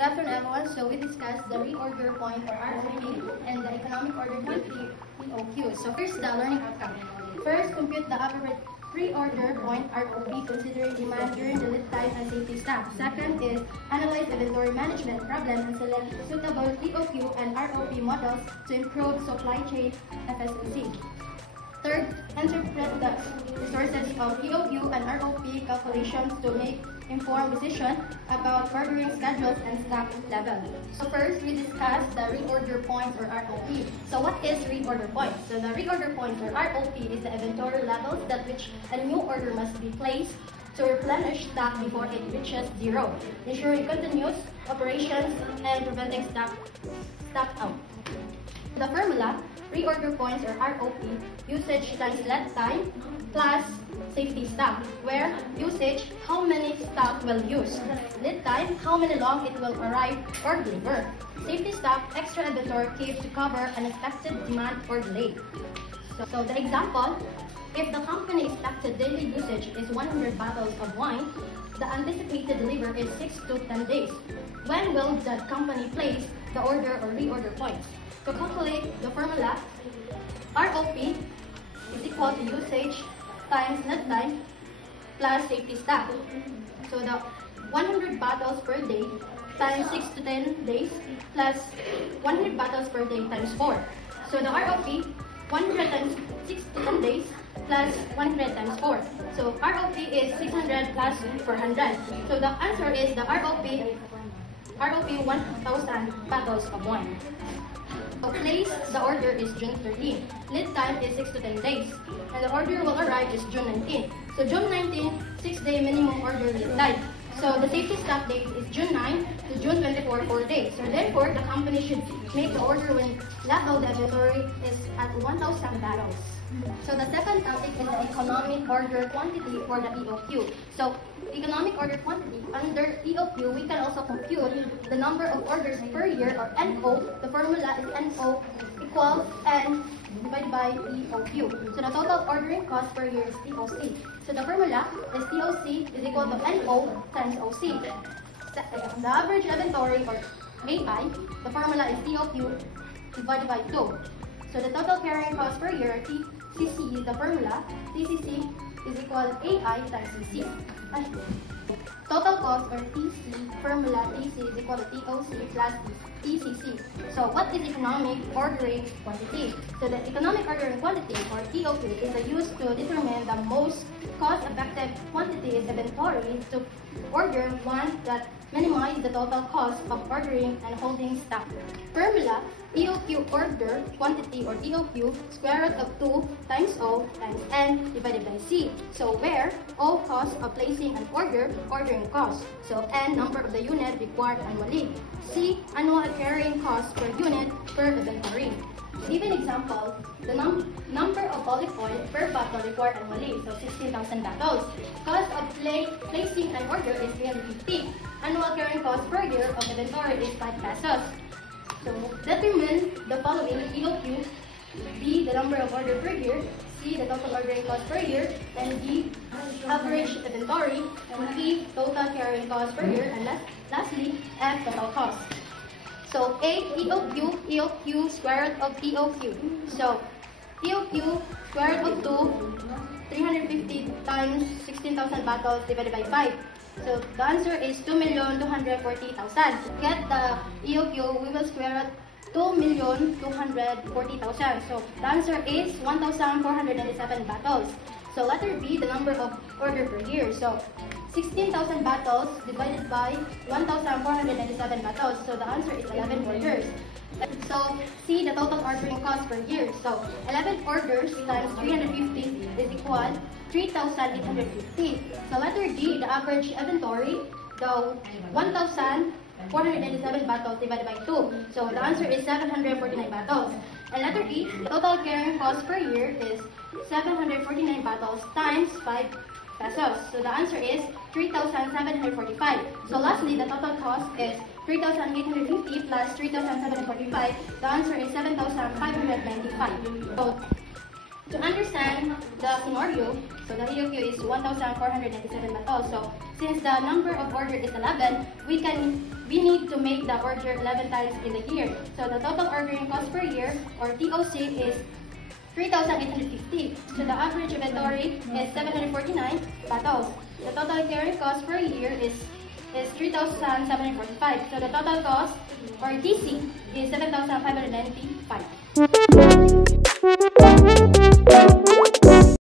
Good afternoon, everyone. So we discussed the reorder point or ROP and the economic order quantity EOQ. So here's the learning outcome. First, compute the average pre-order point ROP considering demand during the lead time and safety stock. Second is analyze inventory management problem and select suitable EOQ and ROP models to improve supply chain efficiency. Third, interpret the sources of EOQ and ROP calculations to make informed decisions about ordering schedules and stock level. So first, we discussed the reorder points or ROP. So what is reorder point? So the reorder points or ROP is the inventory levels at which a new order must be placed to replenish stock before it reaches zero, ensuring continuous operations and preventing stock out. The formula, reorder points or ROP, usage times lead time plus safety stock, where usage, how many stock will use, lead time, how many long it will arrive or deliver, safety stock, extra inventory kept to cover unexpected demand or delay. So the example, if the company expected daily usage is 100 bottles of wine, the anticipated delivery is 6 to 10 days. When will the company place the order or reorder points? To calculate the formula, ROP is equal to usage times lead time plus safety stock. So the 100 bottles per day times 6 to 10 days plus 100 bottles per day times 4. So the ROP, 100 times 6 to 10 days plus 100 times 4. So ROP is 600 plus 400. So the answer is the ROP 1,000 bottles of wine. So place the order is June 13. Lead time is 6 to 10 days. And the order will arrive is June 19. So June 19, 6-day minimum order lead time. So the safety stock date is June 9 to June 24, 4 days. So therefore, the company should make the order when level the inventory is at 1,000 bottles. So the second topic is the economic order quantity for the EOQ. So economic order quantity, under EOQ, we can also compute the number of orders per year or NO. The formula is NO equal N divided by EOQ. So the total ordering cost per year is TOC. So the formula is TOC is equal to NO times OC. The average inventory or AI, the formula is TOQ divided by 2. So the total carrying cost per year, TCC, is the formula. TCC is equal to AI times CC. Total cost or TC, formula TC is equal to TOC plus TCC. So what is economic ordering quantity? So the economic ordering quantity or EOQ is used to determine the most cost-effective quantities inventory to order one that minimize the total cost of ordering and holding stock. Formula, EOQ order quantity or EOQ, square root of 2 times O times N divided by C. So where O cost of placing an order, ordering cost. So N number of the unit required annually. C annual carrying cost per unit per inventory. Given example, the number of olive oil per bottle required annually, so 16,000 bottles. Cost of placing an order is 350. Annual carrying cost per year of inventory is 5 pesos. So determine the following EOQ: B, the number of order per year, C, the total ordering cost per year, and D, average inventory, and E, total carrying cost per year, and lastly, F, total cost. So A, EOQ, square root of EOQ. So EOQ, square root of 2, 350 times 16,000 bottles divided by 5. So the answer is 2,240,000. To get the EOQ, we will square root 2,240,000. So the answer is 1,497 bottles. So letter B, the number of order per year. So 16,000 bottles divided by 1,497 bottles. So the answer is 11 orders. So C, the total ordering cost per year. So 11 orders times 350 is equal 3,850. So letter D, the average inventory, the 1,497 bottles divided by 2. So the answer is 749 bottles. And letter E, total carrying cost per year is 749 bottles times 5 pesos. So the answer is 3,745. So lastly, the total cost is 3,850 plus 3,745. The answer is 7,595. So To understand the scenario, so the EOQ is 1,497 bato. So since the number of order is 11, we need to make the order 11 times in the year. So the total ordering cost per year, or TOC, is 3,850. So the average inventory is 749 batos. The total carrying cost per year is 3,745. So the total cost, or TC, is 7,595.